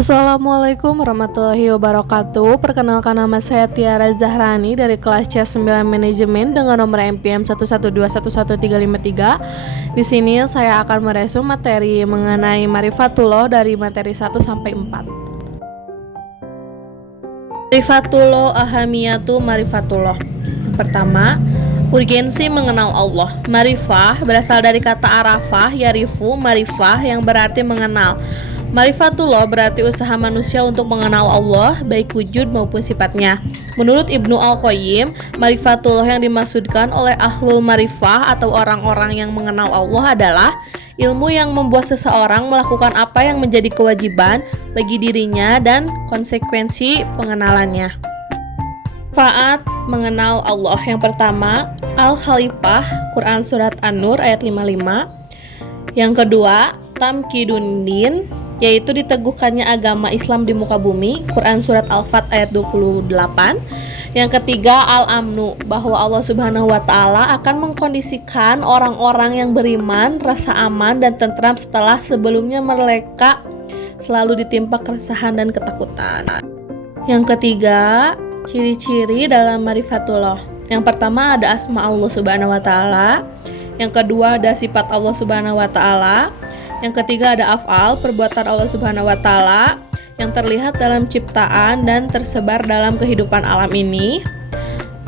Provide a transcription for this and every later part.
Assalamualaikum warahmatullahi wabarakatuh. Perkenalkan, nama saya Tiara Zahrani dari kelas C9 Manajemen dengan nomor NPM 112111353. Di sini saya akan meresum materi mengenai Marifatullah dari materi 1 sampai 4. Marifatullah ahamiyatu marifatullah. Pertama, urgensi mengenal Allah. Marifah berasal dari kata arafah, yarifu, marifah yang berarti mengenal. Marifatullah berarti usaha manusia untuk mengenal Allah, baik wujud maupun sifatnya. Menurut Ibnu Al-Qayyim, marifatullah yang dimaksudkan oleh ahlul marifah atau orang-orang yang mengenal Allah adalah ilmu yang membuat seseorang melakukan apa yang menjadi kewajiban bagi dirinya dan konsekuensi pengenalannya. Manfaat mengenal Allah. Yang pertama, Al-Khalifah, Quran Surat An-Nur ayat 55. Yang kedua, Tamkidun Din, yaitu diteguhkannya agama Islam di muka bumi, Quran Surat Al-Fat ayat 28. Yang ketiga, Al-Amnu, bahwa Allah Subhanahu wa Ta'ala akan mengkondisikan orang-orang yang beriman rasa aman dan tentram setelah sebelumnya mereka selalu ditimpa keresahan dan ketakutan. Yang ketiga, ciri-ciri dalam Marifatullah. Yang pertama ada asma Allah Subhanahu wa Ta'ala. Yang kedua ada sifat Allah Subhanahu wa Ta'ala. Yang ketiga ada af'al, perbuatan Allah Subhanahu wa Ta'ala yang terlihat dalam ciptaan dan tersebar dalam kehidupan alam ini.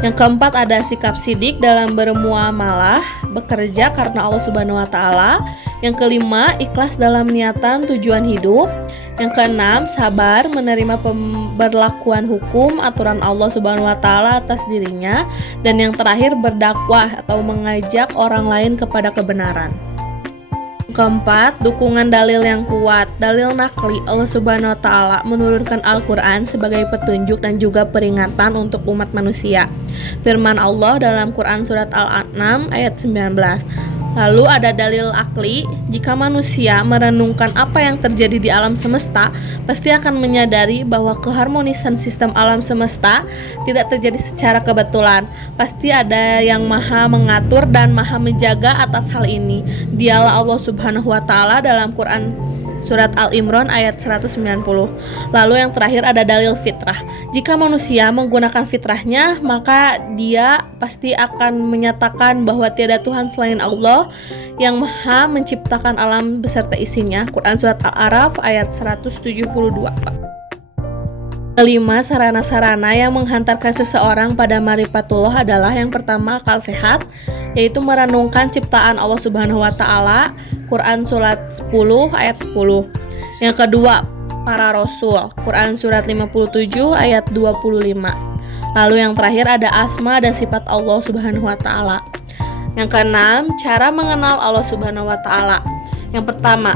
Yang keempat ada sikap sidik dalam bermuamalah, bekerja karena Allah Subhanahu wa Ta'ala. Yang kelima, ikhlas dalam niatan tujuan hidup. Yang keenam, sabar menerima pemberlakuan hukum aturan Allah Subhanahu wa Ta'ala atas dirinya. Dan yang terakhir, berdakwah atau mengajak orang lain kepada kebenaran. Keempat, dukungan dalil yang kuat. Dalil nakli, Allah Subhanahu wa Ta'ala menurunkan Al-Quran sebagai petunjuk dan juga peringatan untuk umat manusia. Firman Allah dalam Quran Surat Al-An'am ayat 19. Lalu ada dalil akli, jika manusia merenungkan apa yang terjadi di alam semesta, pasti akan menyadari bahwa keharmonisan sistem alam semesta tidak terjadi secara kebetulan. Pasti ada yang maha mengatur dan maha menjaga atas hal ini. Dialah Allah Subhanahu wa Ta'ala dalam Quran Surat Al-Imran ayat 190. Lalu yang terakhir ada dalil fitrah. Jika manusia menggunakan fitrahnya, maka dia pasti akan menyatakan bahwa tiada Tuhan selain Allah yang maha menciptakan alam beserta isinya. Quran Surat Al-Araf ayat 172. Kelima, sarana-sarana yang menghantarkan seseorang pada Marifatullah adalah yang pertama, akal sehat, yaitu merenungkan ciptaan Allah Subhanahu wa Ta'ala, Quran Surat 10 ayat 10. Yang kedua, para Rasul, Quran Surat 57 ayat 25. Lalu yang terakhir ada asma dan sifat Allah Subhanahu wa Ta'ala. Yang keenam, cara mengenal Allah Subhanahu wa Ta'ala. Yang pertama,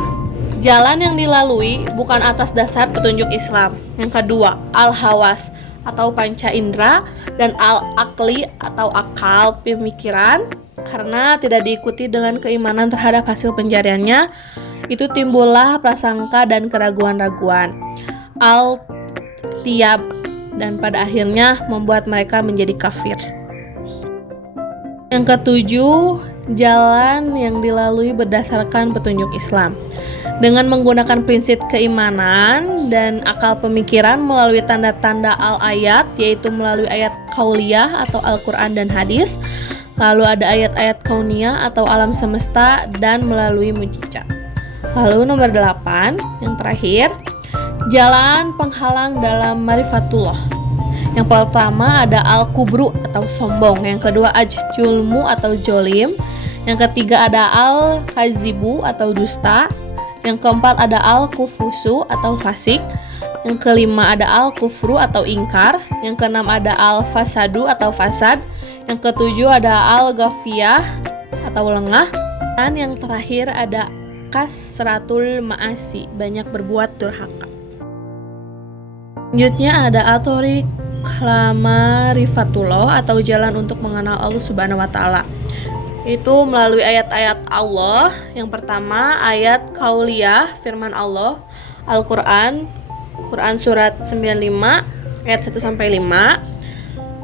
jalan yang dilalui bukan atas dasar petunjuk Islam. Yang kedua, al-hawas atau panca indera, dan al-akli atau akal pemikiran, karena tidak diikuti dengan keimanan terhadap hasil pencariannya, itu timbullah prasangka dan keraguan-raguan. Al-tiyab, dan pada akhirnya membuat mereka menjadi kafir. Yang ketujuh, jalan yang dilalui berdasarkan petunjuk Islam dengan menggunakan prinsip keimanan dan akal pemikiran melalui tanda-tanda al-ayat, yaitu melalui ayat kauliyah atau Al-Quran dan hadis. Lalu ada ayat-ayat kauniyah atau alam semesta dan melalui mujizat. Lalu nomor 8, yang terakhir, jalan penghalang dalam Marifatullah. Yang pertama ada al-kubru atau sombong. Yang kedua ajjulmu atau jolim. Yang ketiga ada al-kazibu atau dusta. Yang keempat ada al-kufusu atau fasik. Yang kelima ada al-kufru atau ingkar. Yang keenam ada al-fasadu atau fasad. Yang ketujuh ada al-ghafiyah atau lengah. Dan yang terakhir ada kasratul ma'asi, banyak berbuat durhaka. Selanjutnya ada atorik Marifatullah atau jalan untuk mengenal Allah Subhanahu wa Ta'ala. Itu melalui ayat-ayat Allah. Yang pertama ayat kauliyah, firman Allah, Al-Quran, Quran Surat 95 ayat 1 sampai 5.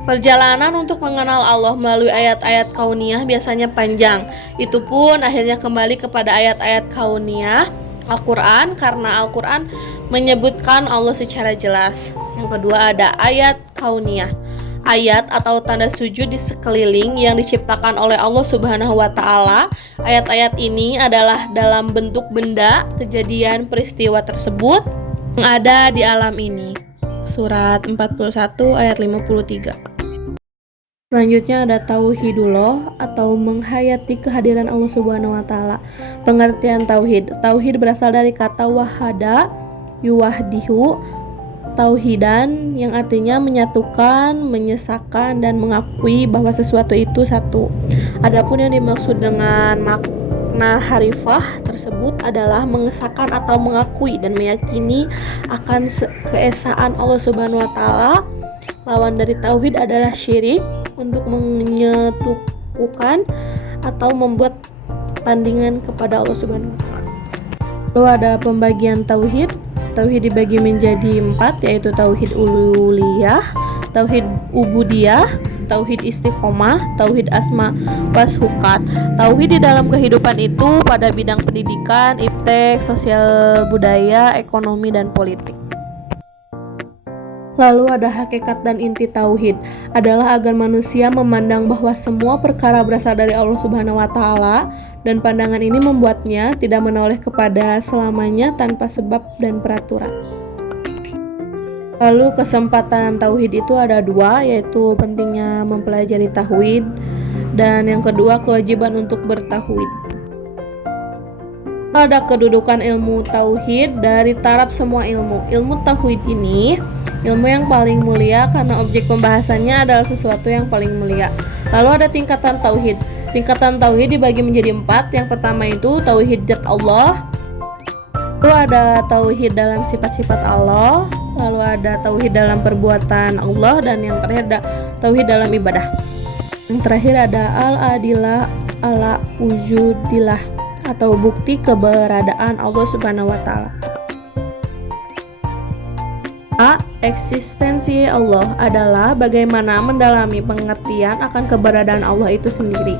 Perjalanan untuk mengenal Allah melalui ayat-ayat kauniyah biasanya panjang. Itu pun akhirnya kembali kepada ayat-ayat kauniyah Al-Quran karena Al-Quran menyebutkan Allah secara jelas. Yang kedua ada ayat kauniyah, ayat atau tanda sujud di sekeliling yang diciptakan oleh Allah Subhanahu wa Ta'ala. Ayat-ayat ini adalah dalam bentuk benda, kejadian, peristiwa tersebut yang ada di alam ini. Surat 41 ayat 53. Selanjutnya ada tauhidullah atau menghayati kehadiran Allah Subhanahu wa Ta'ala. Pengertian tauhid. Tauhid berasal dari kata wahada yuwahdihu, tauhidan yang artinya menyatukan, menyesakan dan mengakui bahwa sesuatu itu satu. Adapun yang dimaksud dengan makna harifah tersebut adalah mengesahkan atau mengakui dan meyakini akan keesaan Allah Subhanahu wa Ta'ala. Lawan dari tauhid adalah syirik, untuk menyetukan atau membuat tandingan kepada Allah Subhanahu wa Ta'ala. Lalu ada pembagian tauhid. Tauhid dibagi menjadi 4, yaitu tauhid uluhiyah, tauhid ubudiyah, tauhid istiqomah, tauhid asma washukat. Tauhid di dalam kehidupan itu pada bidang pendidikan, iptek, sosial budaya, ekonomi dan politik. Lalu ada hakikat dan inti tauhid adalah agar manusia memandang bahwa semua perkara berasal dari Allah Subhanahu wa Ta'ala, dan pandangan ini membuatnya tidak menoleh kepada selamanya tanpa sebab dan peraturan. Lalu kesempatan tauhid itu ada 2, yaitu pentingnya mempelajari tauhid dan yang kedua kewajiban untuk bertauhid. Ada kedudukan ilmu tauhid dari taraf semua ilmu. Ilmu tauhid ini ilmu yang paling mulia karena objek pembahasannya adalah sesuatu yang paling mulia. Lalu ada tingkatan tauhid. Tingkatan tauhid dibagi menjadi 4. Yang pertama itu tauhid zat Allah. Lalu ada tauhid dalam sifat-sifat Allah. Lalu ada tauhid dalam perbuatan Allah, dan yang terakhir ada tauhid dalam ibadah. Yang terakhir ada al-adillah ala wujudillah atau bukti keberadaan Allah Subhanahu wa Ta'ala. Eksistensi Allah adalah bagaimana mendalami pengertian akan keberadaan Allah itu sendiri.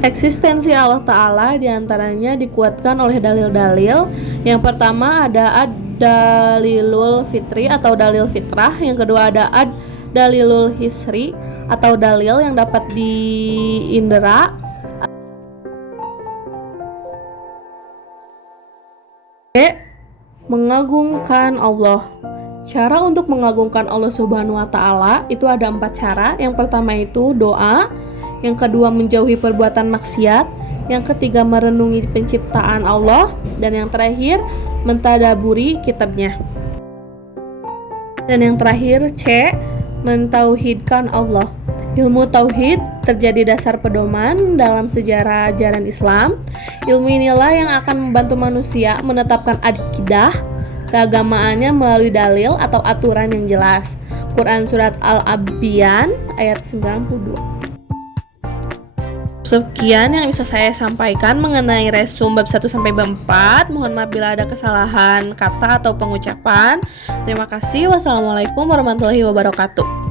Eksistensi Allah Ta'ala diantaranya dikuatkan oleh dalil-dalil. Yang pertama ada ad-dalilul fitri atau dalil fitrah. Yang kedua ada ad-dalilul hisri atau dalil yang dapat diindera. Mengagungkan Allah. Cara untuk mengagungkan Allah Subhanahu wa Ta'ala itu ada 4 cara. Yang pertama itu doa, yang kedua menjauhi perbuatan maksiat, yang ketiga merenungi penciptaan Allah, dan yang terakhir mentadaburi kitabnya. Dan yang terakhir C, mentauhidkan Allah. Ilmu tauhid terjadi dasar pedoman dalam sejarah ajaran Islam. Ilmu inilah yang akan membantu manusia menetapkan akidah keagamaannya melalui dalil atau aturan yang jelas. Quran Surat Al-Abyan ayat 92. Sekian yang bisa saya sampaikan mengenai resum bab 1 sampai bab 4. Mohon maaf bila ada kesalahan kata atau pengucapan. Terima kasih. Wassalamualaikum warahmatullahi wabarakatuh.